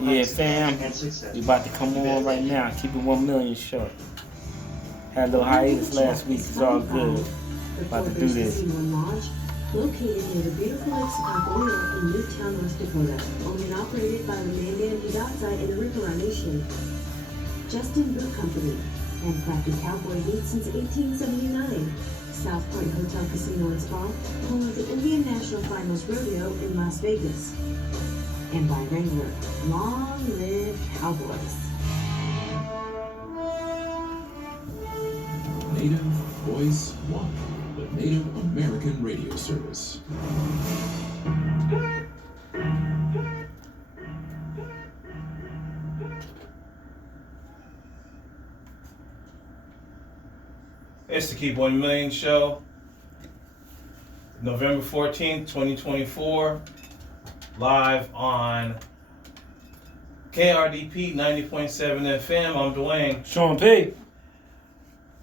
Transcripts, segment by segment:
Yeah, fam. We about to come on right now. Keep it 1 million short. Had a little hiatus last week. It's all good. About to do this. Located near the beautiful Lake Sacagawea in Newtown, North Dakota, owned and operated by the Mandan Hidatsa and the Ripara Nation. Justin Boot Company, handcrafted cowboy boots since 1879. South Point Hotel Casino and Spa, home of the Indian National Finals Rodeo in Las Vegas. And by Wrangler, long live Cowboys. Native Voice One, the Native American radio service. It's the Keep 1 Million show. November 14th, 2024. Live on KRDP 90.7 FM. I'm Dwayne. Sean P.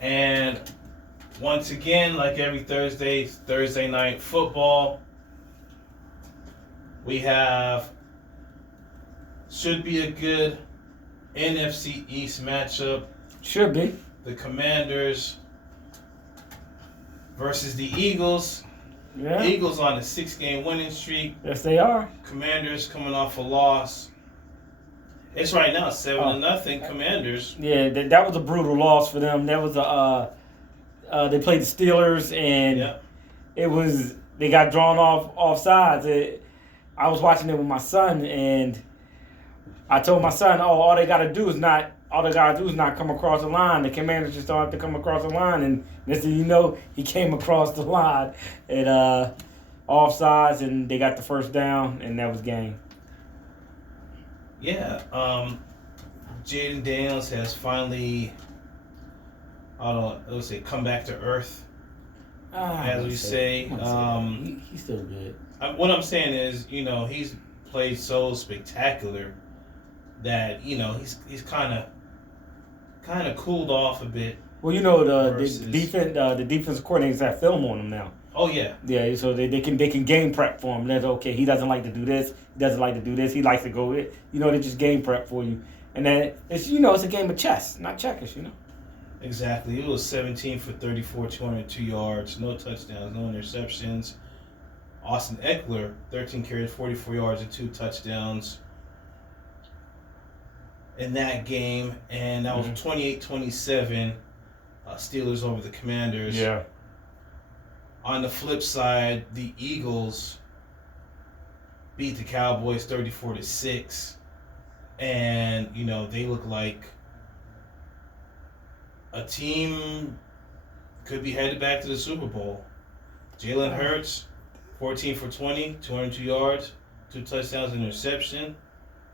And once again, like every Thursday, Thursday night football. We have, should be a good NFC East matchup. Should be. The Commanders versus the Eagles. Yeah. Eagles on a 6-game winning streak. Yes, they are. Commanders coming off a loss. It's right now 7-0 Commanders. Yeah, that was a brutal loss for them. That was they played the Steelers and it was they got drawn off sides. I was watching it with my son and I told my son, all they gotta do is not come across the line. The Commanders just don't have to come across the line. And next thing you know, he came across the line at offsides, and they got the first down, and that was game. Yeah, Jaden Daniels has finally, let's say, come back to earth, as we say. He's still good. What I'm saying is, he's played so spectacular that he's kind of cooled off a bit. Well, the defensive coordinators have film on him now. Oh yeah. Yeah, so they can game prep for him. That's okay. He doesn't like to do this. He doesn't like to do this. He likes to go. They just game prep for you, and then it's it's a game of chess, not checkers. Exactly. It was 17 for 34, 202 yards, no touchdowns, no interceptions. Austin Eckler, 13 carries, 44 yards, and 2 touchdowns in that game, and that was 28-27, Steelers over the Commanders. Yeah. On the flip side, the Eagles beat the Cowboys 34-6, and they look like a team could be headed back to the Super Bowl. Jalen Hurts, 14 for 20, 202 yards, 2 touchdowns, and interception.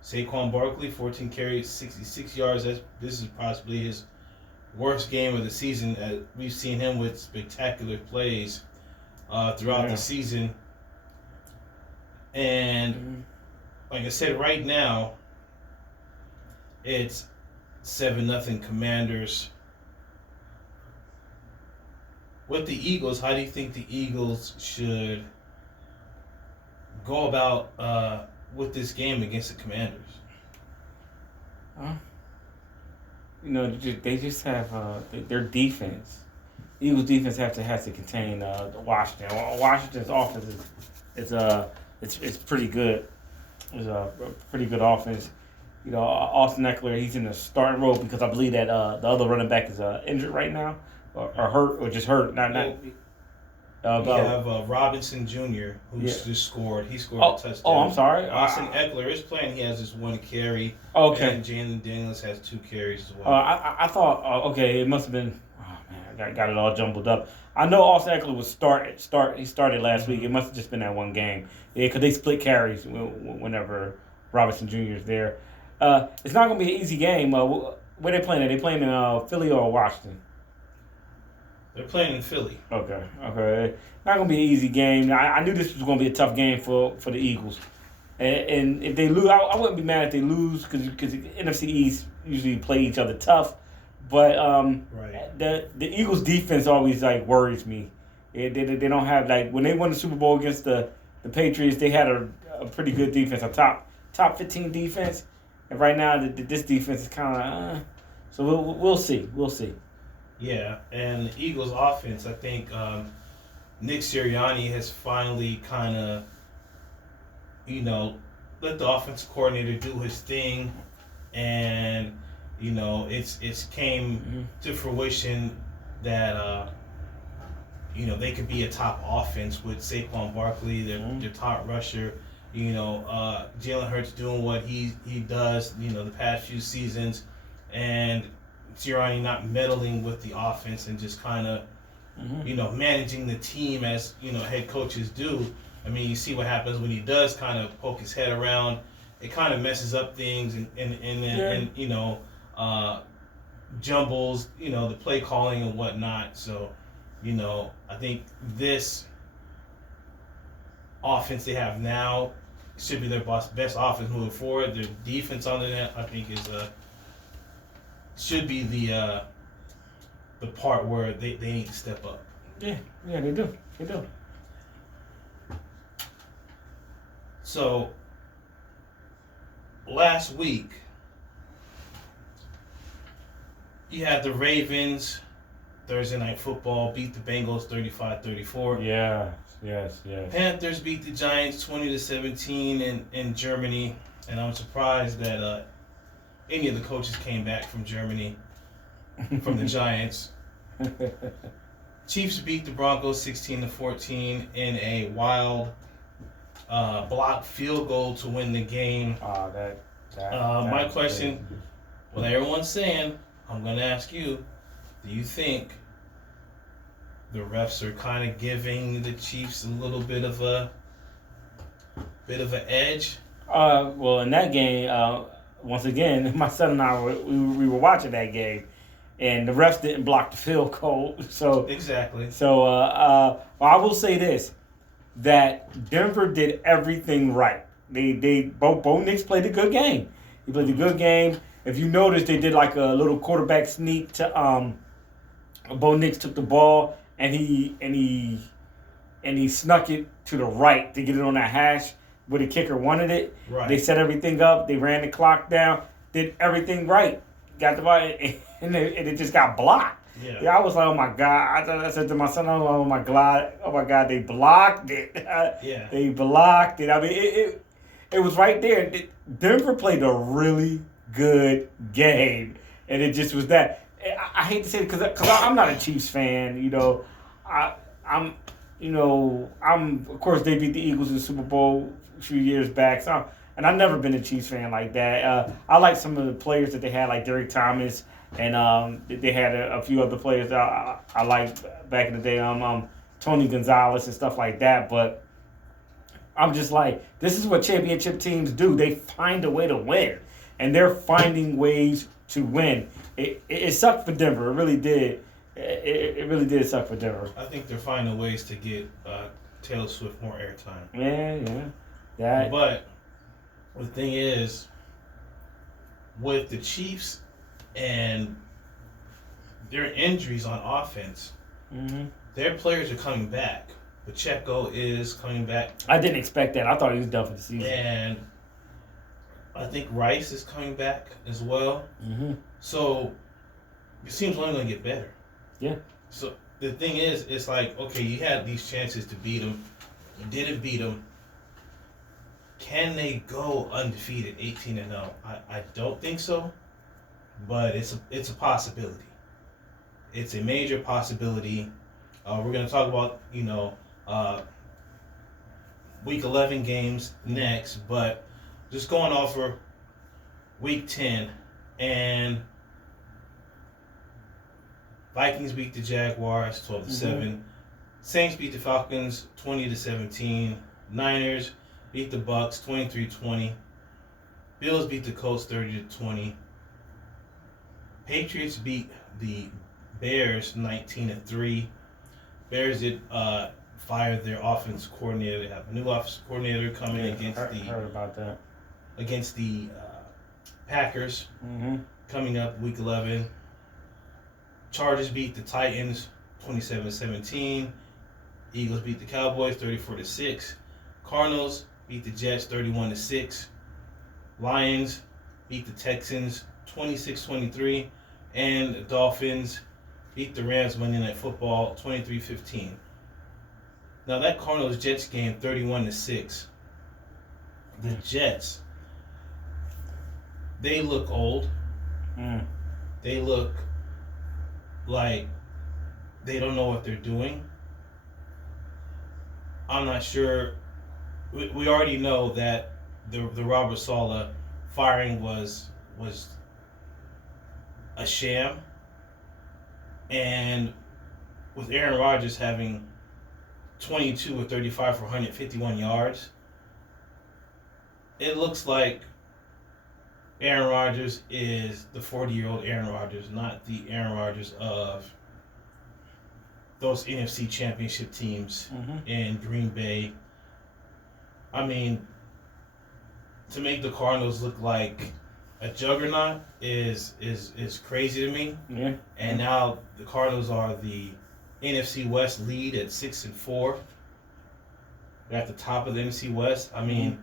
Saquon Barkley, 14 carries, 66 yards. This is possibly his worst game of the season. We've seen him with spectacular plays throughout the season. And like I said, right now, it's 7-0 Commanders. With the Eagles, how do you think the Eagles should go about with this game against the Commanders? They just have their defense. Eagles defense has to contain Washington. Washington's offense is pretty good. It's a pretty good offense. Austin Eckler, he's in the starting role because I believe that the other running back is injured right now or hurt or just hurt. We have Robinson Jr., who just scored. He scored a touchdown. Oh, I'm sorry. Austin Eckler is playing. He has just 1 carry. Okay. And Jalen Daniels has 2 carries as well. I thought, it must have been. Oh man, I got it all jumbled up. I know Austin Eckler was He started last week. It must have just been that one game. Yeah, because they split carries whenever Robinson Jr. is there. It's not going to be an easy game. Where they playing? Are they playing in Philly or Washington? They're playing in Philly. Okay. Not going to be an easy game. I knew this was going to be a tough game for the Eagles. And if they lose, I wouldn't be mad if they lose because NFC East usually play each other tough. But the Eagles' defense always worries me. They don't have when they won the Super Bowl against the Patriots, they had a pretty good defense, a top 15 defense. And right now, this defense is kind of so we'll see. We'll see. Yeah, and the Eagles' offense, I think Nick Sirianni has finally kind of, let the offensive coordinator do his thing, and it's came to fruition that they could be a top offense with Saquon Barkley, their top rusher. Jalen Hurts doing what he does, the past few seasons, and Sirianni not meddling with the offense and just kind of, managing the team as, head coaches do. I mean, you see what happens when he does kind of poke his head around. It kind of messes up things and jumbles, the play calling and whatnot. So, I think this offense they have now should be their best offense moving forward. Their defense on that, I think, should be the part where they need to step up. Yeah, they do. They do. So, last week, you had the Ravens, Thursday Night Football, beat the Bengals 35-34. Yeah, yes. Panthers beat the Giants 20-17 in Germany, and I'm surprised that any of the coaches came back from Germany, from the Giants. Chiefs beat the Broncos 16-14 in a wild blocked field goal to win the game. My question, what everyone's saying, I'm going to ask you, do you think the refs are kind of giving the Chiefs a little bit of an edge? Well, in that game, once again, my son and I we were watching that game, and the refs didn't block the field goal. So exactly. So I will say this: that Denver did everything right. Bo Nix played a good game. He played a good game. If you notice, they did like a little quarterback sneak to Bo Nix took the ball and he snuck it to the right to get it on that hash where the kicker wanted it. Right. They set everything up. They ran the clock down. Did everything right. Got the ball and it just got blocked. Yeah, I was like, oh my God. I said to my son, oh my God, they blocked it. They blocked it. I mean, it was right there. Denver played a really good game, and it just was that. I hate to say it because I'm not a Chiefs fan. I'm of course they beat the Eagles in the Super Bowl a few years back. And I've never been a Chiefs fan like that. I like some of the players that they had, like Derek Thomas, and they had a few other players that I liked back in the day. Tony Gonzalez and stuff like that. But I'm just like, this is what championship teams do. They find a way to win, and they're finding ways to win. It sucked for Denver. It really did. It really did suck for Denver. I think they're finding ways to get Taylor Swift more airtime. Yeah. But the thing is, with the Chiefs and their injuries on offense, their players are coming back. Pacheco is coming back. I didn't expect that. I thought he was done for the season. And I think Rice is coming back as well. So it seems only going to get better. Yeah. So the thing is, it's like, okay, you had these chances to beat them. You didn't beat them. Can they go undefeated 18-0? I don't think so, but it's a possibility. It's a major possibility. We're going to talk about, Week 11 games next, but just going off for Week 10, and Vikings beat the Jaguars 12-7. Saints beat the Falcons 20-17. Niners beat the Bucks 23-20. Bills beat the Colts 30-20. Patriots beat the Bears 19-3. Bears did fire their offense coordinator. They have a new offense coordinator coming against the Packers coming up Week 11. Chargers beat the Titans 27-17. Eagles beat the Cowboys 34-6. Cardinals beat the Jets 31-6. Lions beat the Texans 26-23, and the Dolphins beat the Rams Monday Night Football 23-15. Now that Cardinals-Jets game 31-6. The Jets, they look old. They look like they don't know what they're doing. I'm not sure. We already know that the Robert Saleh firing was a sham, and with Aaron Rodgers having 22 or 35 for 151 yards, it looks like Aaron Rodgers is the 40-year-old Aaron Rodgers, not the Aaron Rodgers of those NFC championship teams in Green Bay. I mean, to make the Cardinals look like a juggernaut is crazy to me. Yeah. And now the Cardinals are the NFC West lead at 6-4. They're at the top of the NFC West. I mean,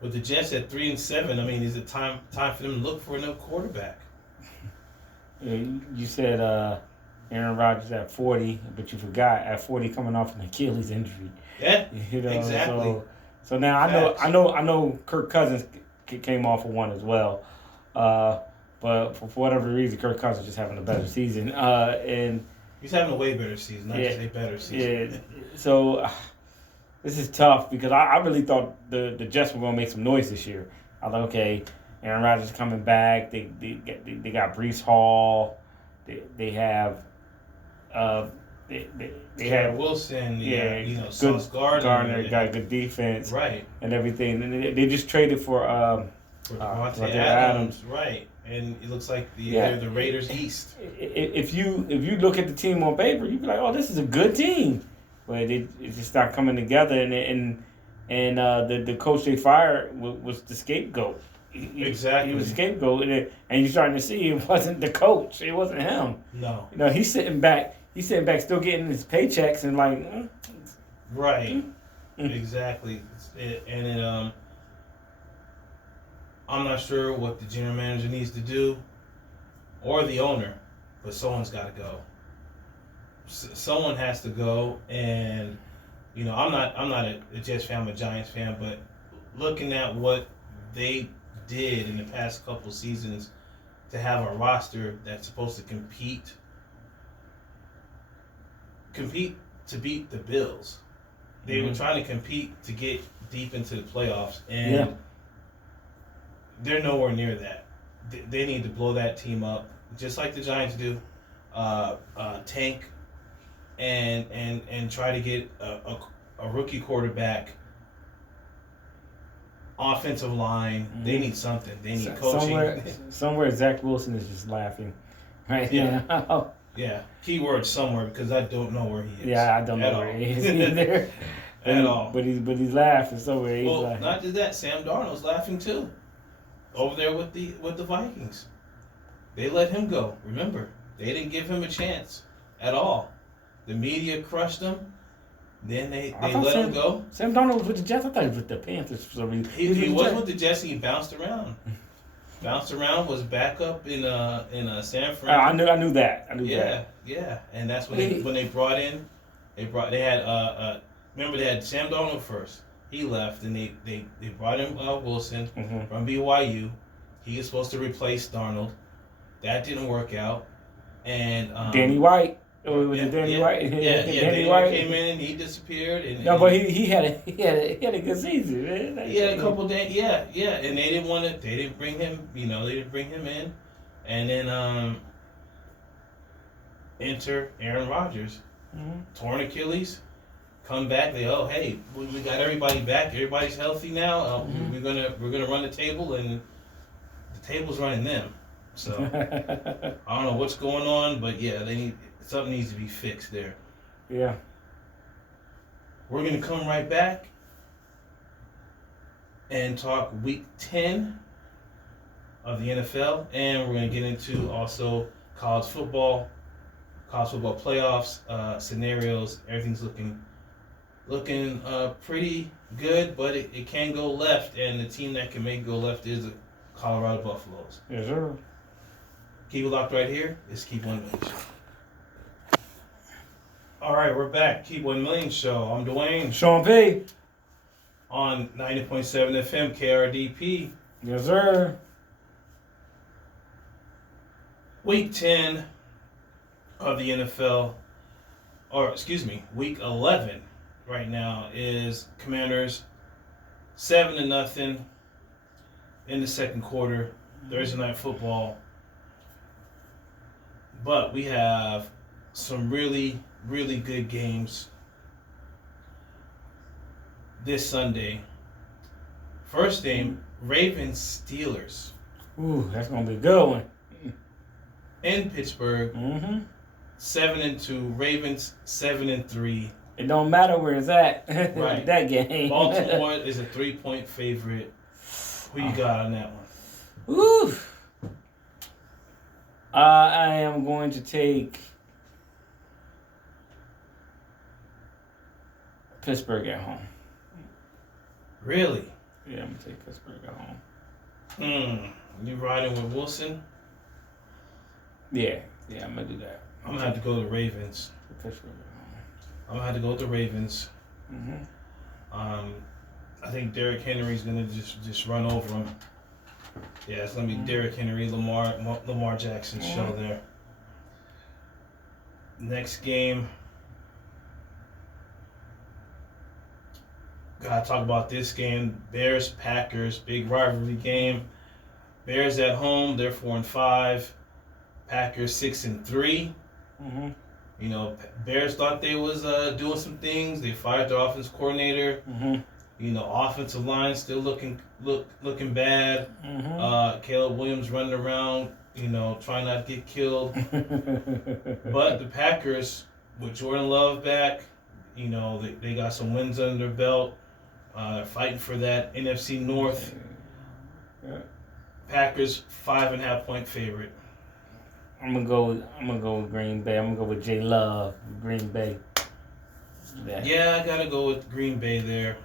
with the Jets at 3-7, I mean, is it time for them to look for another quarterback? You said Aaron Rodgers at 40, but you forgot at 40 coming off an Achilles injury. Yeah, exactly. So now I know Kirk Cousins came off of one as well, but for whatever reason, Kirk Cousins just having a better season. And he's having a way better season, not just a better season. Yeah. So this is tough because I really thought the Jets were going to make some noise this year. I thought, okay, Aaron Rodgers coming back. They got Breece Hall. They have they had Wilson. Sauce Gardner got good defense, right, and everything. And they just traded for Devontae Adams, right. And it looks like they're the Raiders East. If you look at the team on paper, you'd be like, oh, this is a good team. But it just not coming together, and the coach they fired was the scapegoat. Exactly. He was the scapegoat, and you're starting to see it wasn't the coach. It wasn't him. No. He's sitting back, still getting his paychecks, and like. Right. Exactly. And I'm not sure what the general manager needs to do, or the owner, but someone's got to go. Someone has to go, and I'm not a Jets fan, I'm a Giants fan, but looking at what they did in the past couple seasons to have a roster that's supposed to compete to beat the Bills. They were trying to compete to get deep into the playoffs, and they're nowhere near that. They need to blow that team up, just like the Giants do. Tank and try to get a rookie quarterback. Offensive line, they need something. They need coaching. Somewhere Zach Wilson is just laughing right now. Yeah, keyword somewhere, because I don't know where he is. Yeah, I don't know where he is either. At all. But he's laughing somewhere. He's well, laughing. not just that, Sam Darnold's laughing too. Over there with the Vikings. They let him go. Remember, they didn't give him a chance at all. The media crushed him. Then they let him go. Sam Darnold was with the Jets. I thought he was with the Panthers for some reason. He was with the Jets. He bounced around. Was back up in San Fran. I knew that. Yeah. And that's when they brought in. They had remember they had Sam Darnold first. He left, and they brought in Wilson from BYU. He is supposed to replace Darnold. That didn't work out. And Danny White. Was it Danny White? Danny White came in and he disappeared. But he had a good season, man. He had a couple days. Yeah. And they didn't want to. They didn't bring him. They didn't bring him in. And then enter Aaron Rodgers, torn Achilles. Come back. We got everybody back. Everybody's healthy now. We're gonna run the table, and the table's running them. So I don't know what's going on, but yeah, something needs to be fixed there. Yeah. We're gonna come right back and talk Week 10 of the NFL, and we're gonna get into also college football playoffs, scenarios. Everything's looking looking pretty good, but it can go left, and the team that can make it go left is the Colorado Buffaloes. Yes, sir. Keep it locked right here. It's Keep 1 Million Show. All right, we're back. Keep 1 Million Show. I'm Dwayne. Sean P. On 90.7 FM KRDP. Yes, sir. Week 10 of the NFL, week 11 right now is Commanders 7-0 in the second quarter, Thursday Night Football. But we have some really, really good games this Sunday. First game, Ravens-Steelers. Ooh, that's going to be a good one. In Pittsburgh, 7-2. Ravens 7-3. It don't matter where it's at. Right. That game. Baltimore is a 3-point favorite. Who you got on that one? Ooh. I am going to take Pittsburgh at home. Really? Yeah, I'm going to take Pittsburgh at home. You riding with Wilson? Yeah, I'm going to do that. I'm going to have to go to the Ravens. Pittsburgh at home. I'm going to have to go with the Ravens. I think Derrick Henry's going to just run over him. Yeah, it's going to be Derrick Henry, Lamar Jackson's show there. Next game. Gotta talk about this game. Bears-Packers, big rivalry game. Bears at home, they're 4-5. Packers 6-3. You know, Bears thought they was doing some things. They fired their offense coordinator. You know, offensive line still looking bad. Caleb Williams running around, you know, trying not to get killed. But the Packers, with Jordan Love back, you know, they got some wins under their belt. They're fighting for that NFC North. Packers 5.5-point favorite. I'm gonna go with Green Bay. I'm gonna go with J Love, Green Bay. Yeah, I gotta go with Green Bay there.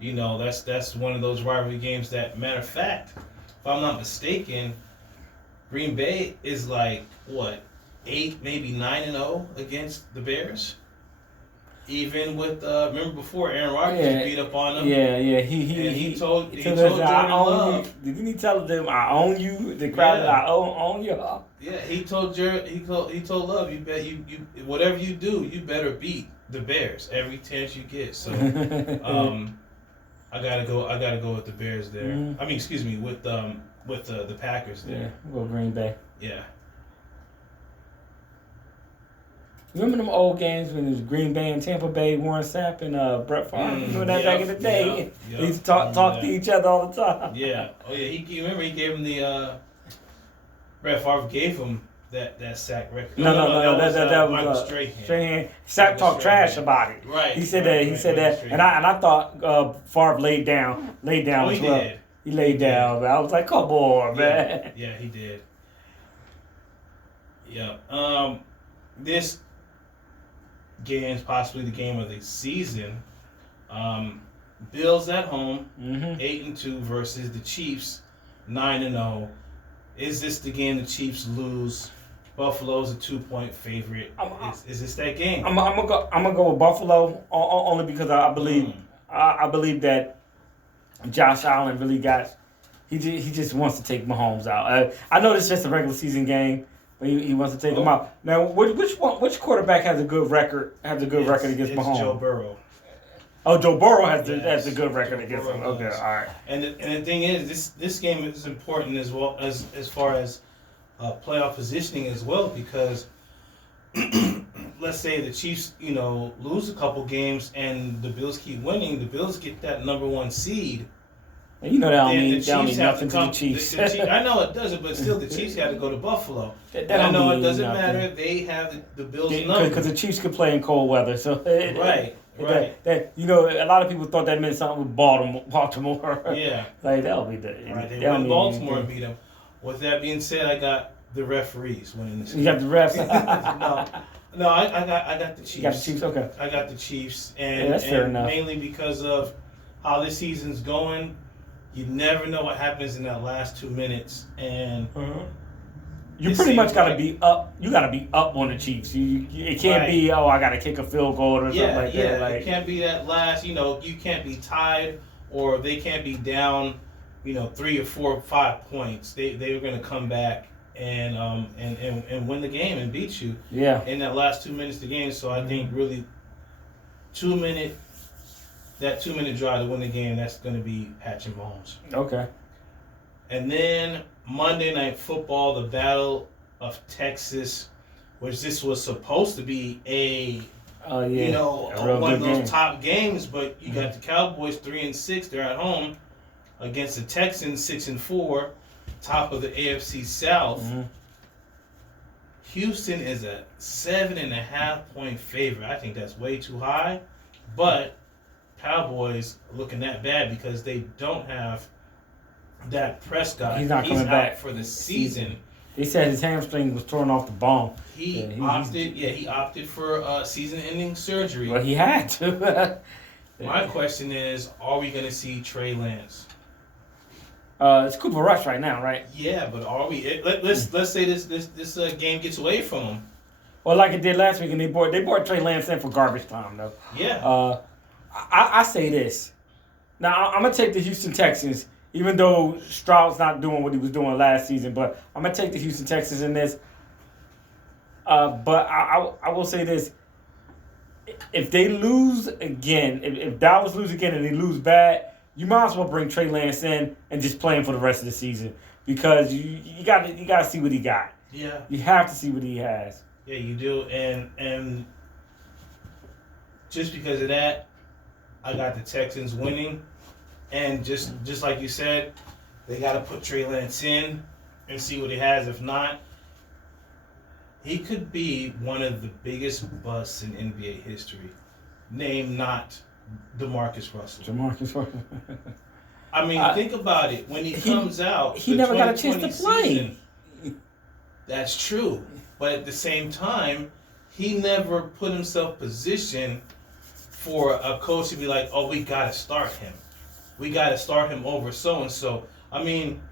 You know, that's one of those rivalry games that, matter of fact, if I'm not mistaken, Green Bay is like what, 8, maybe 9-0 against the Bears. Even with remember before Aaron Rodgers beat up on them. Yeah. He told Jordan Love. Didn't he tell them I own you? The crowd, I own you. Yeah, he told Love, you bet you whatever you do, you better beat the Bears every chance you get. So I gotta go with the Bears there. I mean, excuse me, with the Packers there. Yeah, we'll go Green Bay. Yeah. Remember them old games when it was Green Bay and Tampa Bay, Warren Sapp and Brett Favre? Remember that back in the day? They used to talk to each other all the time. Yeah. Oh yeah. He gave him the Brett Favre gave him that sack record. No, that was Michael Strahan. Strahan. Sapp talked trash about it. Right. He said that, and I thought Favre laid down as well. Did. He laid down, man. I was like, come on, man. Yeah, he did. Yeah. This game is possibly the game of the season. Bills at home, 8-2 versus the Chiefs, 9-0. Is this the game the Chiefs lose? Buffalo's a 2-point favorite. Is this that game? I'm gonna go with Buffalo only because I believe that Josh Allen really got. He just wants to take Mahomes out. I know this is just a regular season game. But he wants to take him out. Now, which quarterback has a good record? Record against Mahomes? Joe Burrow. Oh, Joe Burrow has a good record against him. Okay, all right. And the thing is, this game is important as well as far as playoff positioning as well, because let's say the Chiefs, you know, lose a couple games and the Bills keep winning. The Bills get that number 1 seed. You know that don't mean nothing to the Chiefs. I know it doesn't, but still the Chiefs got to go to Buffalo. I know it doesn't matter. They have the Bills' number. Because the Chiefs could play in cold weather. So right. You know, a lot of people thought that meant something with Baltimore. Yeah. Like, that'll be the... Right, they won Baltimore and beat them. With that being said, I got the referees winning this game. You got the refs? No, I got the Chiefs. You got the Chiefs? Okay. I got the Chiefs, and, Yeah, that's fair enough. Mainly because of how this season's going. You never know what happens in that last 2 minutes, and you pretty much got to be up. You got to be up on the Chiefs. It can't be I got to kick a field goal or something like that. Like, it can't be that last. You can't be tied, or they can't be down. 3 or 4 or 5 points. They're going to come back and win the game and beat you. Yeah. In that last 2 minutes of the game, so I think really 2 minute. That 2 minute drive to win the game, that's going to be Patrick Mahomes. Okay. And then Monday Night Football, the Battle of Texas, which this was supposed to be one of those top games, but you got the Cowboys 3-6, they're at home against the Texans 6-4, top of the AFC South. Mm-hmm. Houston is a 7.5 point favorite. I think that's way too high, but Cowboys looking that bad because they don't have Dak Prescott. He's not coming back for the season. They said his hamstring was torn off the bone. He opted for season-ending surgery. Well, he had to. My question is, are we going to see Trey Lance? It's Cooper Rush right now, right? Yeah, but are we? Let's say this game gets away from him. Well, like it did last week, and they brought Trey Lance in for garbage time, though. Yeah. I say this. Now, I'm going to take the Houston Texans, even though Stroud's not doing what he was doing last season, but I'm going to take the Houston Texans in this. But I will say this. If they lose again, if Dallas lose again and they lose bad, you might as well bring Trey Lance in and just play him for the rest of the season because you got to see what he got. Yeah. You have to see what he has. Yeah, you do. And just because of that, I got the Texans winning, and just like you said, they got to put Trey Lance in and see what he has. If not, he could be one of the biggest busts in NBA history. Name not DeMarcus Russell. DeMarcus Russell. I mean, think about it. When he comes out, he never got a chance to play. Season, that's true, but at the same time, he never put himself positioned for a coach to be like, oh, we got to start him. We got to start him over so-and-so. I mean,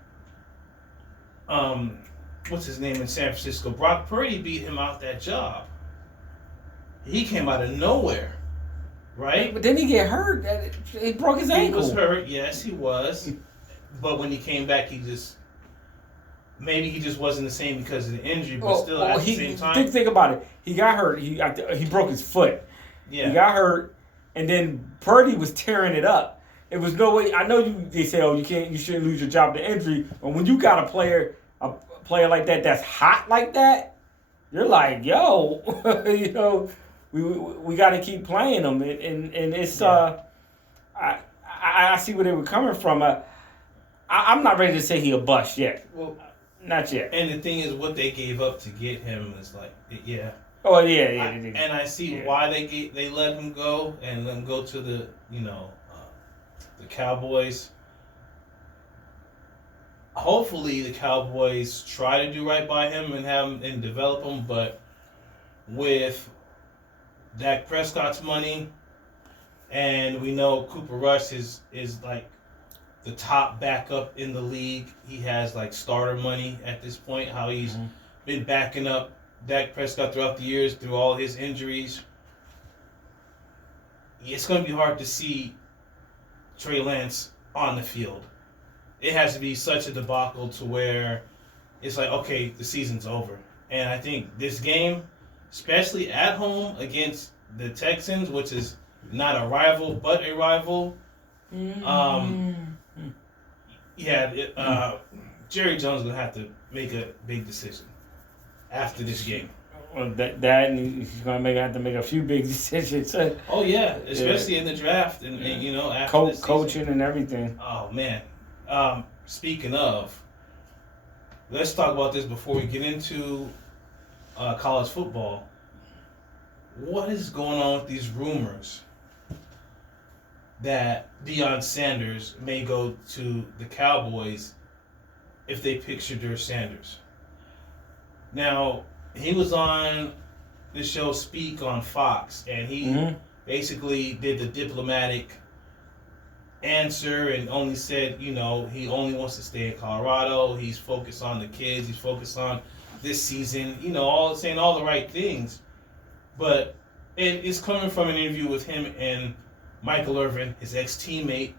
what's his name in San Francisco? Brock Purdy beat him out that job. He came out of nowhere, right? But then he get hurt. He broke his ankle. He was hurt. Yes, he was. But when he came back, maybe he just wasn't the same because of the injury, but still at the same time. Think about it. He got hurt. He broke his foot. Yeah. He got hurt, and then Purdy was tearing it up. It was no way. I know they say, you shouldn't lose your job to injury, but when you got a player like that that's hot like that, you're like, yo, we got to keep playing them, and it's I see where they were coming from. I'm not ready to say he a bust yet. Well, not yet. And the thing is, what they gave up to get him is like, yeah. Oh yeah. And I see why they let him go and then go to the the Cowboys. Hopefully the Cowboys try to do right by him and have him and develop him, but with Dak Prescott's money, and we know Cooper Rush is like the top backup in the league. He has like starter money at this point. How he's been backing up Dak Prescott throughout the years through all his injuries. It's going to be hard to see Trey Lance on the field. It has to be such a debacle to where it's like, okay, the season's over. And I think this game, especially at home against the Texans, which is not a rival but a rival, Jerry Jones is going to have to make a big decision after this game. Well, and he's going to have to make a few big decisions. Oh, yeah, especially in the draft and after this coaching and everything. Oh, man. Speaking of, let's talk about this before we get into college football. What is going on with these rumors that Deion Sanders may go to the Cowboys if they pick Shedeur Sanders? Now, he was on the show Speak on Fox, and he basically did the diplomatic answer and only said, he only wants to stay in Colorado. He's focused on the kids. He's focused on this season. Saying all the right things, but it's coming from an interview with him and Michael Irvin, his ex-teammate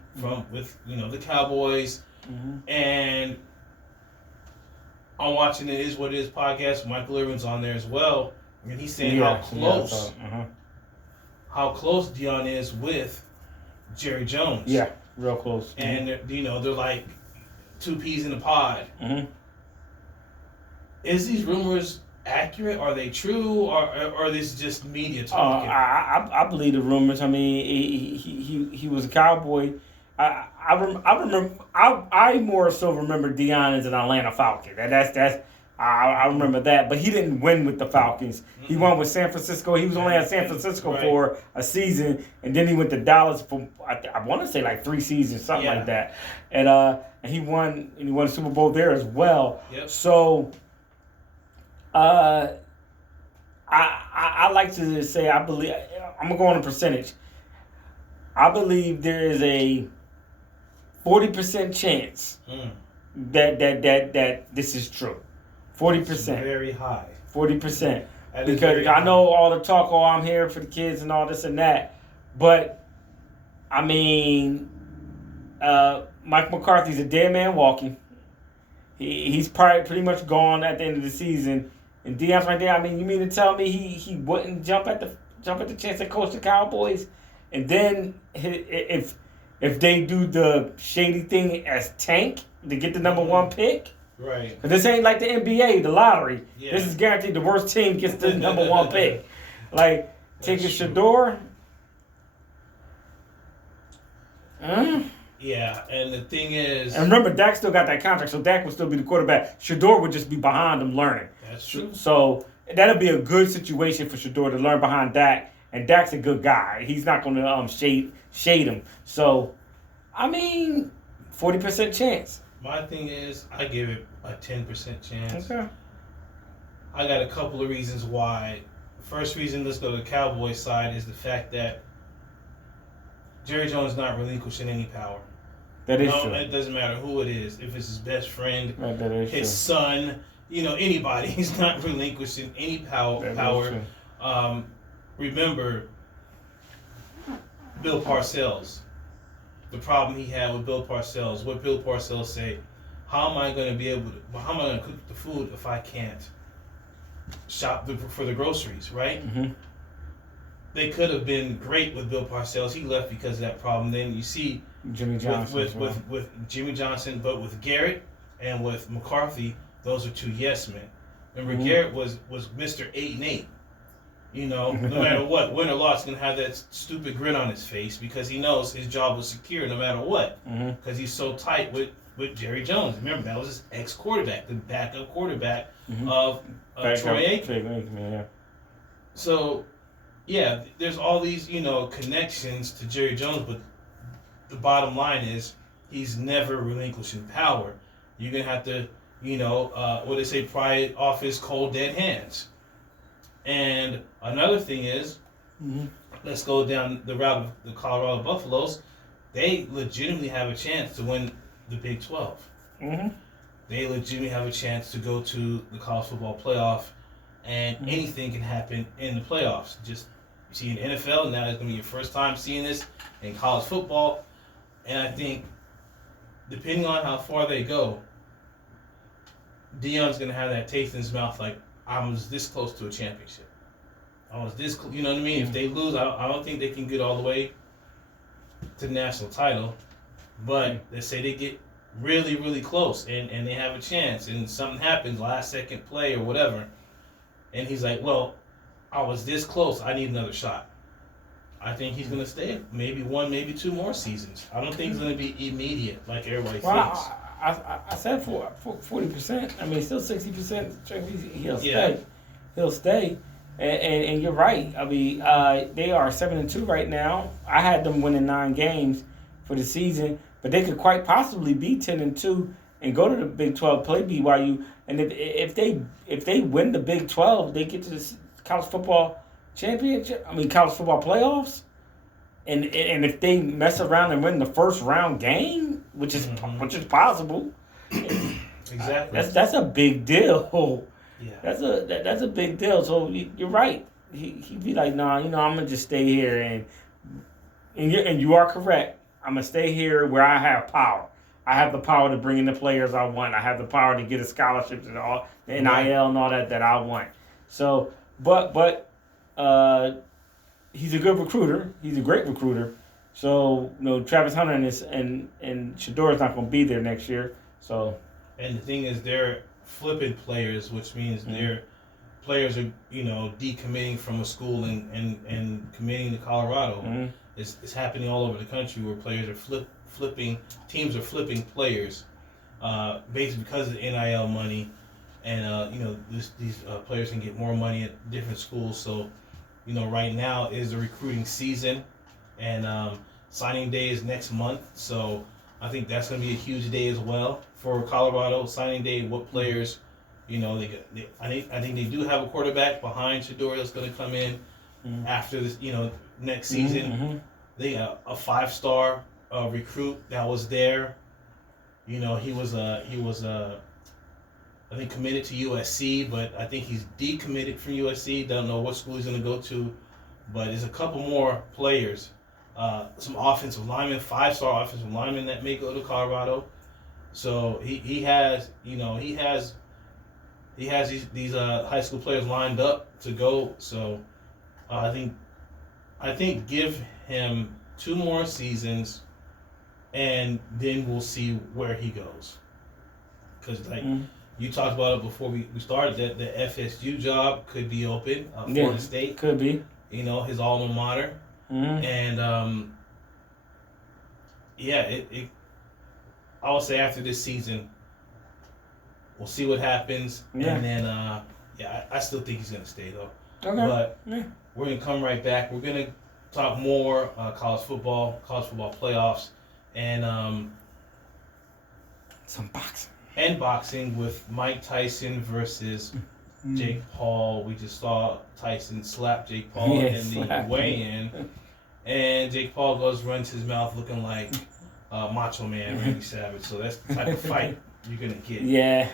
with the Cowboys, and I'm watching It Is What It Is podcast. Michael Irvin's on there as well, and he's saying how close Deion is with Jerry Jones. Yeah, real close. And they're like two peas in a pod. Is these rumors accurate? Are they true, or this just media talking? I believe the rumors. I mean, he was a Cowboy. I remember. I more so remember Deion as an Atlanta Falcon. I remember that, but he didn't win with the Falcons. He won with San Francisco. He was only at San Francisco for a season, and then he went to Dallas for I want to say like 3 seasons, something like that. And he won the Super Bowl there as well. Yep. So, I like to say I believe I'm gonna go on a percentage. I believe there is a 40% chance that this is true. 40%. Very high. 40%. Because I know all the talk, I'm here for the kids and all this and that. But, I mean, Mike McCarthy's a dead man walking. He's probably pretty much gone at the end of the season. And Deion's right there. I mean, you mean to tell me he wouldn't jump at the chance to coach the Cowboys? And then if they do the shady thing as tank to get the number 1 pick? Right. Because this ain't like the NBA, the lottery. Yeah. This is guaranteed the worst team gets the number 1 pick. Like, taking Shador. Yeah, and the thing is... And remember, Dak still got that contract, so Dak would still be the quarterback. Shador would just be behind him learning. That's true. So that'll be a good situation for Shador to learn behind Dak. And Dak's a good guy. He's not going to shade him. So, I mean, 40% chance. My thing is, I give it a 10% chance. Okay. I got a couple of reasons why. First reason, let's go to the Cowboys side, is the fact that Jerry Jones is not relinquishing any power. That is true. It doesn't matter who it is. If it's his best friend, his true. son, anybody. He's not relinquishing any power. Remember, Bill Parcells. The problem he had with Bill Parcells. What Bill Parcells say? How am I going to cook the food if I can't shop for the groceries? Right? Mm-hmm. They could have been great with Bill Parcells. He left because of that problem. Then you see Jimmy Johnson with Jimmy Johnson, but with Garrett and with McCarthy, those are 2 yes men. Remember, Garrett was Mr. 8-8. No matter what, win or loss, going to have that stupid grin on his face because he knows his job was secure no matter what. Because he's so tight with Jerry Jones. Remember, that was his ex-quarterback, the backup quarterback of Troy Aikman. Yeah. So, yeah, there's all these, connections to Jerry Jones, but the bottom line is he's never relinquishing power. You're going to have to, what they say, pry it off his cold, dead hands. And another thing is, let's go down the route of the Colorado Buffaloes. They legitimately have a chance to win the Big 12. They legitimately have a chance to go to the college football playoff, and anything can happen in the playoffs. Just you see in the NFL, now it's going to be your first time seeing this in college football. And I think, depending on how far they go, Deion's going to have that taste in his mouth like, I was this close to a championship. I was this, you know what I mean? If they lose, I don't think they can get all the way to the national title. But let's say they get really, really close and they have a chance and something happens, last second play or whatever. And he's like, well, I was this close. I need another shot. I think he's going to stay maybe 1, maybe 2 more seasons. I don't think it's going to be immediate like everybody thinks. I said 40%. I mean, still 60%. He'll stay. Yeah. He'll stay. And you're right. I mean, they are 7-2 right now. I had them winning 9 games for the season, but they could quite possibly be 10-2 and go to the Big 12, play BYU. And if they win the Big 12, they get to the college football championship. I mean, college football playoffs. And if they mess around and win the first round game, which is possible, exactly. That's a big deal. Yeah. That's a big deal. So you're right. He'd be like, nah, I'm gonna just stay here, and you are correct. I'm gonna stay here where I have power. I have the power to bring in the players I want. I have the power to get the scholarships and all the NIL and all that I want. So, but he's a good recruiter. He's a great recruiter. So, Travis Hunter and Shador's not gonna be there next year. So, and the thing is, they're flipping players, which means their players are, decommitting from a school and committing to Colorado. It's happening all over the country where players are flipping, teams are flipping players, basically because of the NIL money, and these players can get more money at different schools. So, right now is the recruiting season, and signing day is next month. So I think that's going to be a huge day as well for Colorado. Signing day, what players, I think they do have a quarterback behind Shador that's going to come in after this, next season. They got a 5-star recruit that was there. He was I think committed to USC, but I think he's decommitted from USC. Don't know what school he's going to go to, but there's a couple more players, some offensive linemen, 5-star offensive linemen that may go to Colorado. So he has these high school players lined up to go. So I think give him 2 more seasons, and then we'll see where he goes. Because you talked about it before we started, that the FSU job could be open. Florida State could be. His alma mater, and I would say after this season, we'll see what happens, and then I still think he's gonna stay though. Okay. But we're gonna come right back. We're gonna talk more college football playoffs, and some boxing. And boxing with Mike Tyson versus Jake Paul. We just saw Tyson slap Jake Paul in the weigh-in, and Jake Paul runs his mouth looking like Macho Man Randy Savage. So that's the type of fight you're gonna get. Yeah.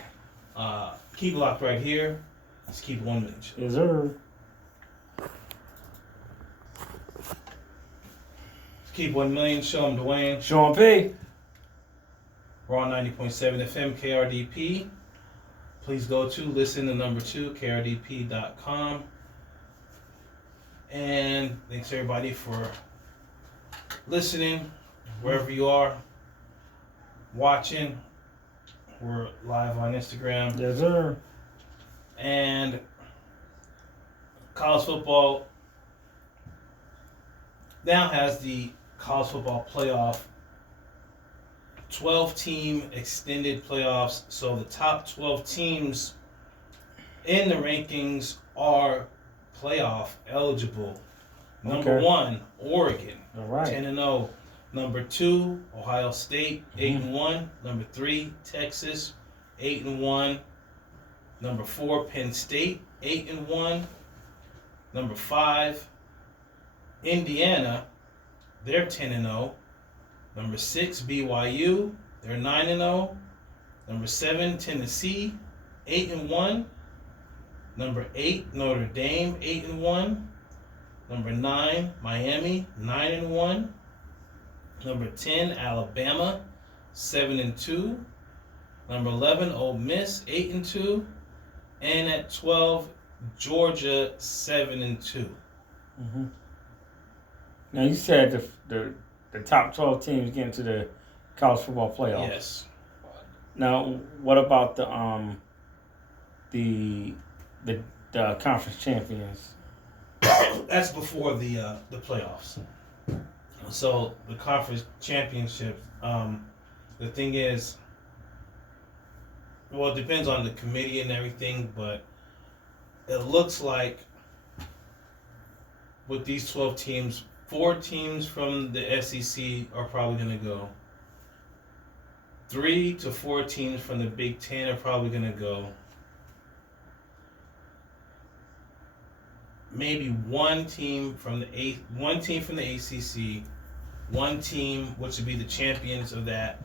Keep locked right here. Let's keep 1 minute. Yes, sir. Let's keep 1 million. Show him Dwayne. Show him P. We're on 90.7 FM KRDP. Please go to listen to number 2 KRDP.com. And thanks everybody for listening wherever you are, watching. We're live on Instagram. Yes, sir. And college football now has the college football playoff 12-team extended playoffs. So the top 12 teams in the rankings are playoff eligible. Number 1, Oregon, all right, 10-0. Number 2, Ohio State, 8-1. Number 3, Texas, 8-1. Number 4, Penn State, 8-1. Number 5, Indiana, they're 10-0. Number 6, BYU, they're 9-0. Number 7, Tennessee, 8-1. Number 8, Notre Dame, 8-1. Number 9, Miami, 9-1. Number 10, Alabama, 7-2. Number 11, Ole Miss, 8-2. And at 12, Georgia, 7-2. Now you said the top 12 teams get into the college football playoffs. Yes. Now, what about the conference champions? That's before the playoffs. So the conference championships. The thing is, well, it depends on the committee and everything, but it looks like with these 12 teams, 4 teams from the SEC are probably going to go. 3 to 4 teams from the Big Ten are probably going to go. maybe one team from the ACC, one team which would be the champions of that,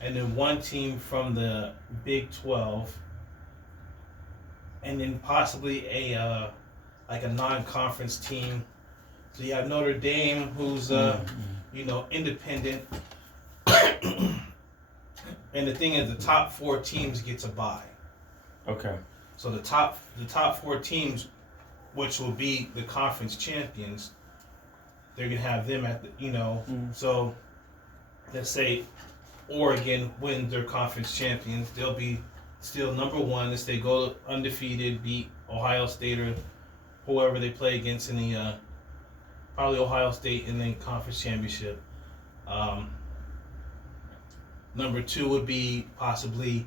and then one team from the Big 12, and then possibly a like a non-conference team. So you have Notre Dame, who's independent, and the thing is, the top 4 teams get a bye. Okay. So the top 4 teams, which will be the conference champions, they're gonna have them at the So let's say Oregon wins their conference champions, they'll be still number 1 if they go undefeated, beat Ohio State or whoever they play against in the probably Ohio State in the conference championship. Number 2 would be possibly,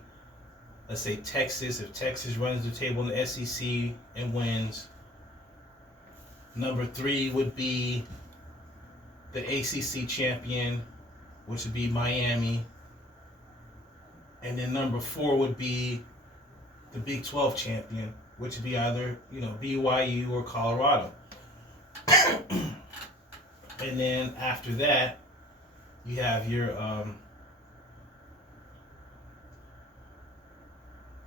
let's say, Texas. If Texas runs the table in the SEC and wins. Number 3 would be the ACC champion, which would be Miami. And then number 4 would be the Big 12 champion, which would be either, BYU or Colorado. And then after that, you have your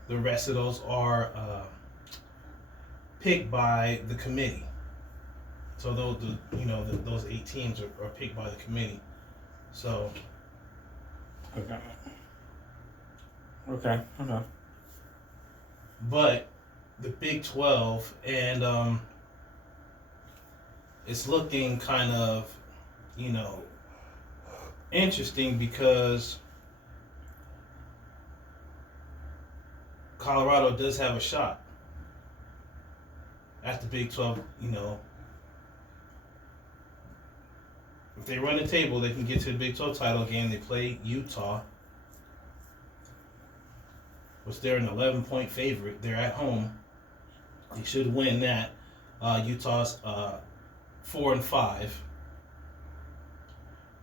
the rest of those are picked by the committee. So those 8 teams are picked by the committee. So. Okay. But the Big 12 and it's looking kind of, interesting because Colorado does have a shot at the Big 12, If they run the table, they can get to the Big 12 title game. They play Utah, which they're an 11-point favorite. They're at home. They should win that. Utah's 4-5.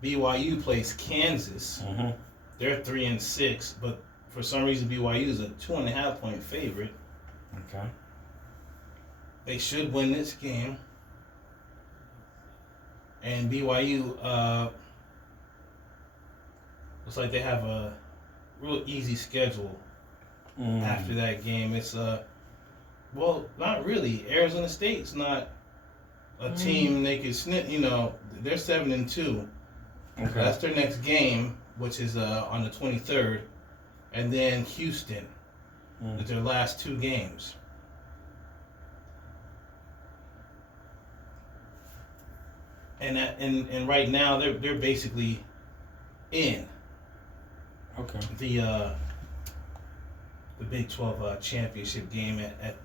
BYU plays Kansas. Mm-hmm. They're 3-6, but for some reason BYU is a 2.5-point favorite. Okay. They should win this game. And BYU looks like they have a real easy schedule after that game. It's well, not really. Arizona State's not a team they could snip. They're 7-2. Okay. That's their next game, which is on the 23rd, and then Houston. That's their last 2 games. And right now they're basically in. Okay. The Big 12 championship game at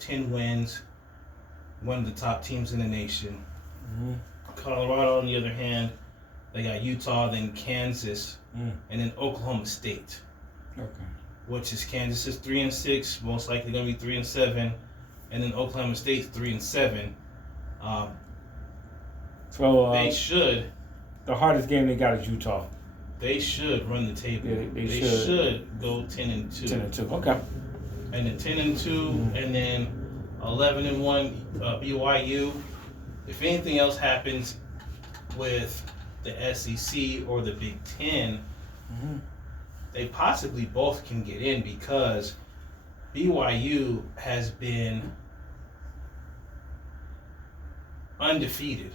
10 wins, one of the top teams in the nation. Mm-hmm. Colorado, on the other hand, they got Utah, then Kansas, and then Oklahoma State. Okay. Which is Kansas is 3-6, most likely going to be 3-7, and then Oklahoma State's 3-7. So they should. The hardest game they got is Utah. They should run the table. Yeah, they should go 10-2. 10-2. Okay. And then 10-2, and then 11-1 BYU. If anything else happens with the SEC or the Big 10, they possibly both can get in because BYU has been undefeated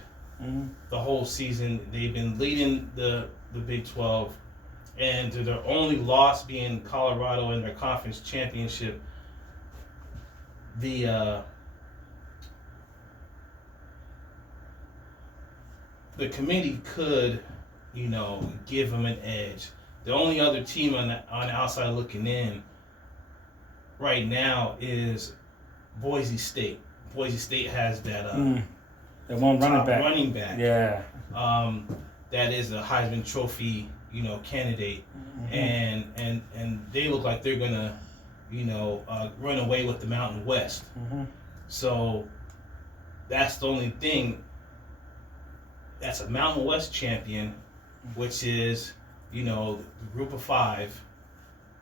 the whole season. They've been leading the Big 12, and their only loss being Colorado in their conference championship. The committee could, give them an edge. The only other team on the outside looking in right now is Boise State. Boise State has that the one running back. Yeah. That is a Heisman Trophy, candidate, and they look like they're gonna, run away with the Mountain West. So that's the only thing. That's a Mountain West champion, which is, the group of 5,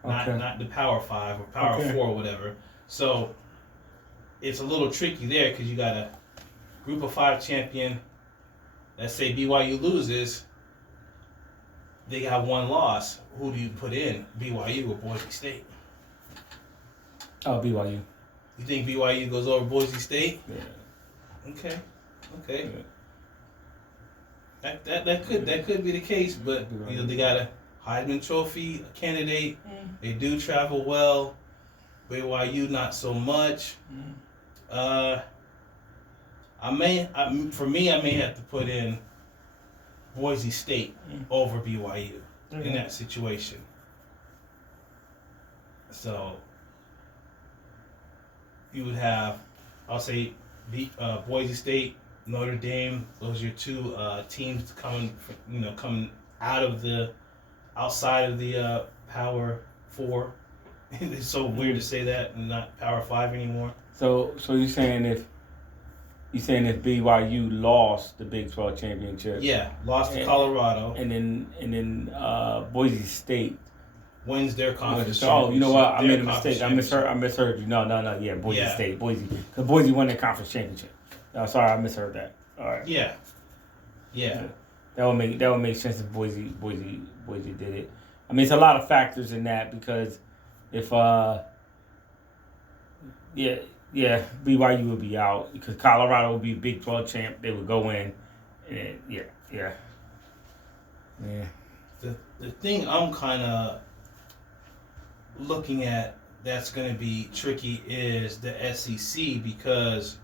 not the Power 5 or Power 4 or whatever. So it's a little tricky there because you got a Group of 5 champion. Let's say BYU loses, they got one loss. Who do you put in, BYU or Boise State? Oh, BYU. You think BYU goes over Boise State? Yeah. Okay. Yeah. That could be the case, but they got a Heisman Trophy candidate. They do travel well. BYU not so much. I may have to put in Boise State over BYU in that situation. So you would have, I'll say, Boise State, Notre Dame. Those are your two teams coming outside of the Power 4. It's so weird to say that and not Power 5 anymore. So you're saying if BYU lost the Big 12 championship, yeah, lost to Colorado, and then Boise State wins their conference. Oh, you know what? I made a mistake. I misheard you. No. Yeah, Boise State, because Boise won their conference championship. Sorry, I misheard that. All right. Yeah. That would make sense if Boise did it. I mean, it's a lot of factors in that because if BYU would be out because Colorado would be Big 12 champ. They would go in, and yeah. The thing I'm kind of looking at that's going to be tricky is the SEC because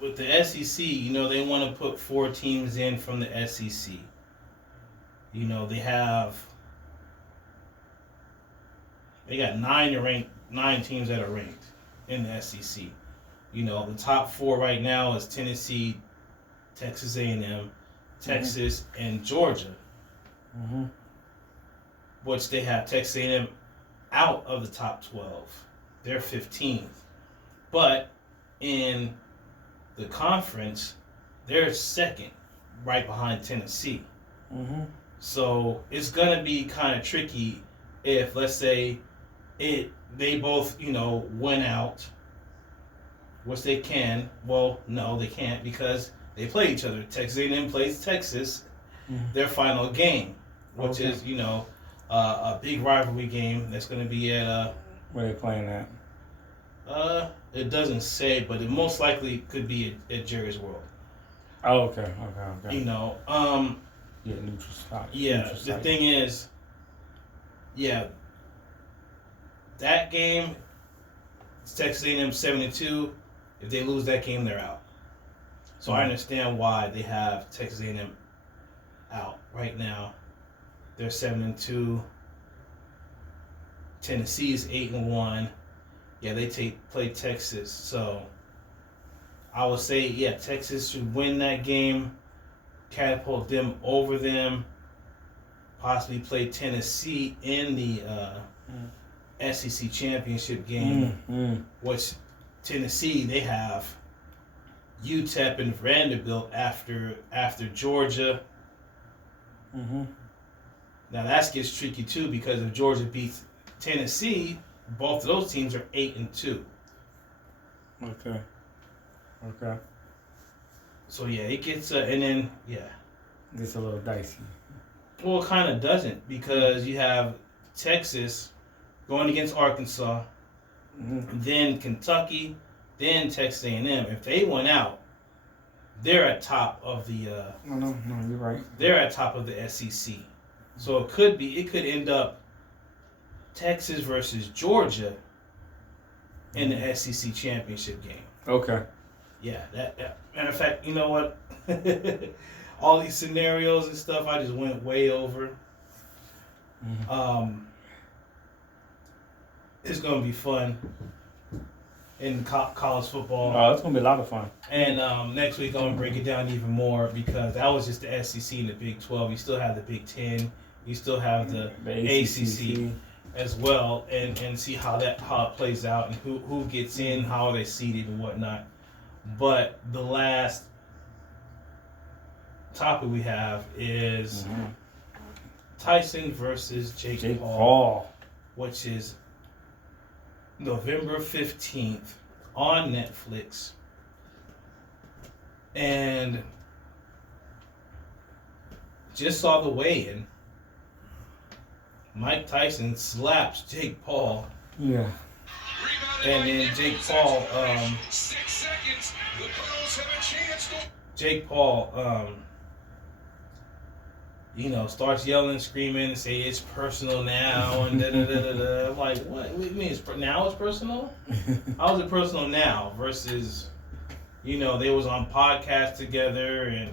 with the SEC, they want to put 4 teams in from the SEC. They got 9 teams that are ranked in the SEC. The top 4 right now is Tennessee, Texas A&M, Texas, and Georgia. Mm-hmm. Which they have Texas A&M out of the top 12. They're 15th. But in the conference, they're second, right behind Tennessee. Mm-hmm. So it's going to be kind of tricky if, let's say, they both, win out, which they can. Well, no, they can't because they play each other. Texas A&M plays Texas, their final game, which is, a big rivalry game that's going to be at... Where are they playing at? It doesn't say, but it most likely could be at Jerry's World. Oh, okay. Neutral site. Yeah, the thing is, that game, it's Texas A&M 7-2. If they lose that game, they're out. So I understand why they have Texas A&M out right now. They're 7-2. Tennessee's 8-1. Yeah, they play Texas. So I would say, Texas should win that game, catapult them over them, possibly play Tennessee in the SEC championship game, which Tennessee, they have UTEP and Vanderbilt after Georgia. Mm-hmm. Now that gets tricky too because if Georgia beats Tennessee, both of those teams are 8-2. Okay. So it gets and then it's a little dicey. Well, it kind of doesn't because you have Texas going against Arkansas, then Kentucky, then Texas A&M. If they went out, they're at top of the. No, you're right. They're at top of the SEC, so it could end up Texas versus Georgia in the SEC championship game. Okay. Yeah, that. Matter of fact, you know what? All these scenarios and stuff, I just went way over. Mm-hmm. It's gonna be fun in college football. Oh, it's gonna be a lot of fun. And next week I'm gonna break it down even more because that was just the SEC and the Big 12. You still have the Big 10. You still have the ACC as well, and see how it plays out and who gets in, how are they seeded and whatnot. But the last topic we have is Tyson versus Jake Paul, which is November 15th on Netflix. And just saw the weigh-in. Mike Tyson slaps Jake Paul. Yeah. And then Jake Paul, starts yelling, screaming, and say it's personal now, and da da da da da. I'm like, what? What do you mean now it's personal? How is it personal now versus, they was on podcast together, and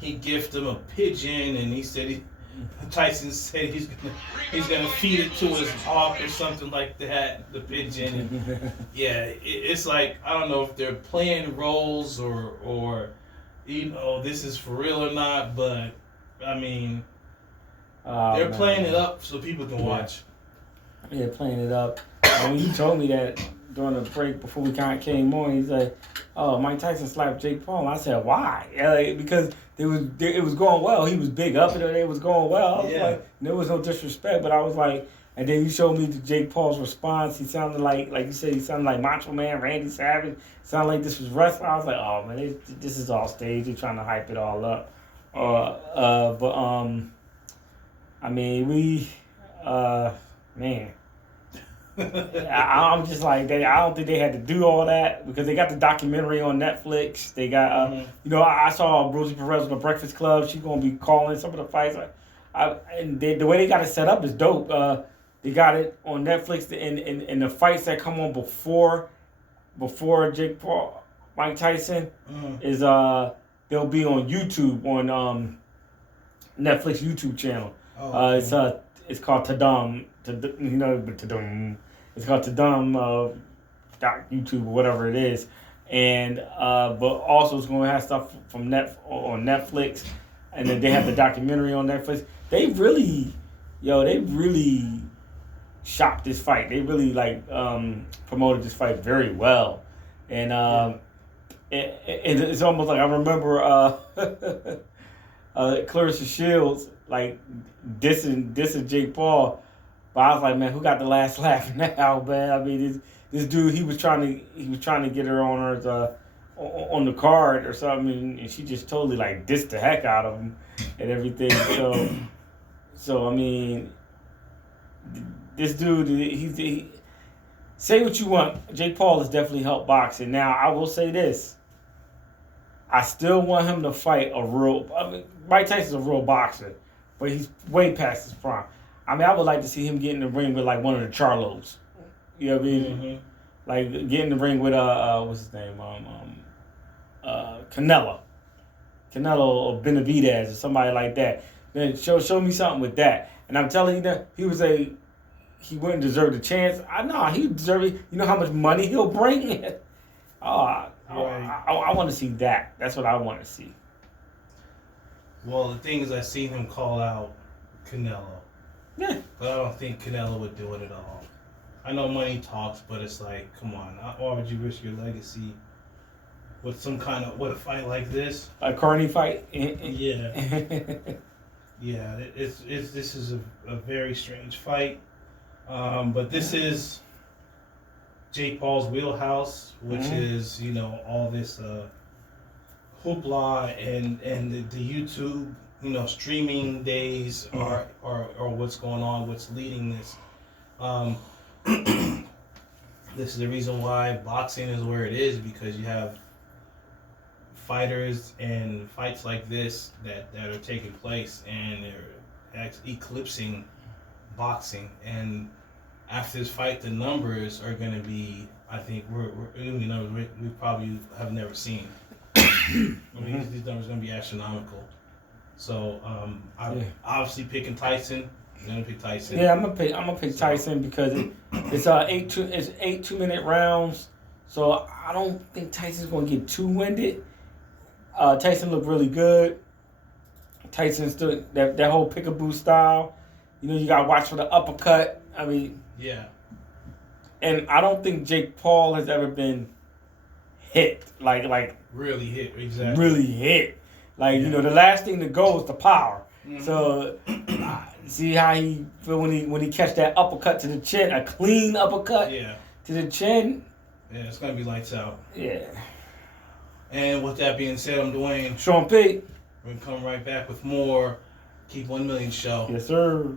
he gifted him a pigeon, and he said Tyson said he's gonna feed it to his hawk or something like that, the pigeon. And it's like, I don't know if they're playing roles or this is for real or not, but I mean, they're playing it up so people can watch. Yeah, playing it up. When he told me that during the break before we came on, he's like, "Oh, Mike Tyson slapped Jake Paul." And I said, "Why?" Because it was going well. He was big up, and it was going well. I was like, there was no disrespect, but I was like, and then you showed me Jake Paul's response. He sounded like you said, he sounded like Macho Man, Randy Savage. Sounded like this was wrestling. I was like, oh man, this is all staged. They're trying to hype it all up. I mean, man. I'm just like, I don't think they had to do all that because they got the documentary on Netflix. They got, I saw Rosie Perez on the Breakfast Club. She's gonna be calling some of the fights. And the way they got it set up is dope. They got it on Netflix, and the fights that come on before Jake Paul, Mike Tyson is they'll be on YouTube on Netflix YouTube channel. It's called Tadam. It's called Tadam YouTube or whatever it is, and but also it's going to have stuff from on Netflix, and then they have the documentary on Netflix. They really shopped this fight. They really promoted this fight very well, and it's almost like I remember Clarissa Shields dissing Jake Paul. But I was like, man, who got the last laugh now, man? I mean, this dude, he was trying to get her on the card or something, and she just totally dissed the heck out of him and everything. So I mean, this dude, he say what you want. Jake Paul has definitely helped boxing. Now I will say this: I still want him to fight Mike Tyson's a real boxer, but he's way past his prime. I mean, I would like to see him get in the ring with one of the Charlos. You know what I mean? Mm-hmm. Get in the ring with what's his name? Canelo or Benavidez or somebody like that. Then show me something with that. And I'm telling you that he wouldn't deserve the chance. He deserved it. You know how much money he'll bring in? I want to see that. That's what I want to see. Well, the thing is, I seen him call out Canelo. Yeah. But I don't think Canelo would do it at all. I know money talks, but it's like, come on. Why would you risk your legacy with a fight like this? A Carney fight? Yeah. Yeah, this is a very strange fight. But this is Jake Paul's wheelhouse, which is, all this hoopla and the YouTube, streaming days are what's going on, what's leading this. This is the reason why boxing is where it is, because you have fighters and fights like this that are taking place, and they're eclipsing boxing. And after this fight, the numbers are going to be, I think, we're going to be numbers we probably have never seen. I mean, these numbers are going to be astronomical. So I'm obviously picking Tyson. I'm gonna pick Tyson. Yeah, I'm gonna pick Tyson because it's 8 2-minute rounds. So I don't think Tyson's gonna get too winded. Tyson looked really good. Tyson stood that whole peekaboo style. You gotta watch for the uppercut. I mean, yeah. And I don't think Jake Paul has ever been hit like really hit, exactly. Really hit. The last thing to go is the power. Mm-hmm. So, see how he feel when he catch that uppercut to the chin, a clean uppercut. Yeah. to the chin. Yeah, it's gonna be lights out. Yeah. And with that being said, I'm Dwayne. Sean P. We're gonna come right back with more Keep 1 Million show. Yes, sir.